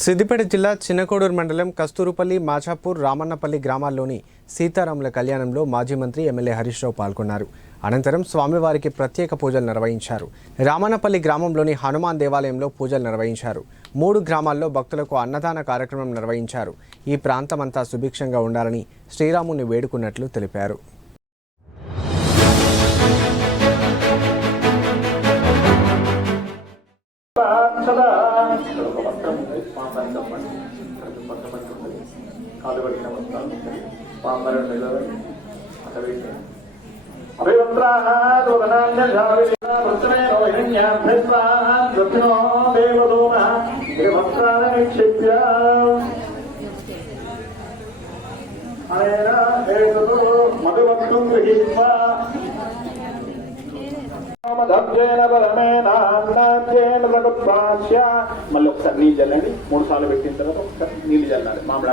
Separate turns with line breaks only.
సిద్దిపేట జిల్లా చిన్నకోడూరు మండలం కస్తూరుపల్లి మాచాపూర్ రామన్నపల్లి గ్రామాల్లోని సీతారాముల కళ్యాణంలో మాజీ మంత్రి ఎమ్మెల్యే హరీష్ రావు పాల్గొన్నారు. అనంతరం స్వామివారికి ప్రత్యేక పూజలు నిర్వహించారు. రామన్నపల్లి గ్రామంలోని హనుమాన్ దేవాలయంలో పూజలు నిర్వహించారు. మూడు గ్రామాల్లో భక్తులకు అన్నదాన కార్యక్రమం నిర్వహించారు. ఈ ప్రాంతమంతా సుభిక్షంగా ఉండాలని శ్రీరాముని వేడుకున్నట్లు తెలిపారు.
ఇక్కడ పక్క పక్క ఉంటుంది. కాలు పడిన వస్త్రాలు ఉంటాయి పాంబరం అక్కడ పెట్టి అభివంత్రాः దోదనాన్యభ్యస్వాన్ గృహీత్వా. మళ్ళీ ఒకసారి నీళ్ళు చల్లండి. మూడు సార్లు పెట్టిన తర్వాత ఒకసారి నీళ్ళు చల్లాలి. మామిడి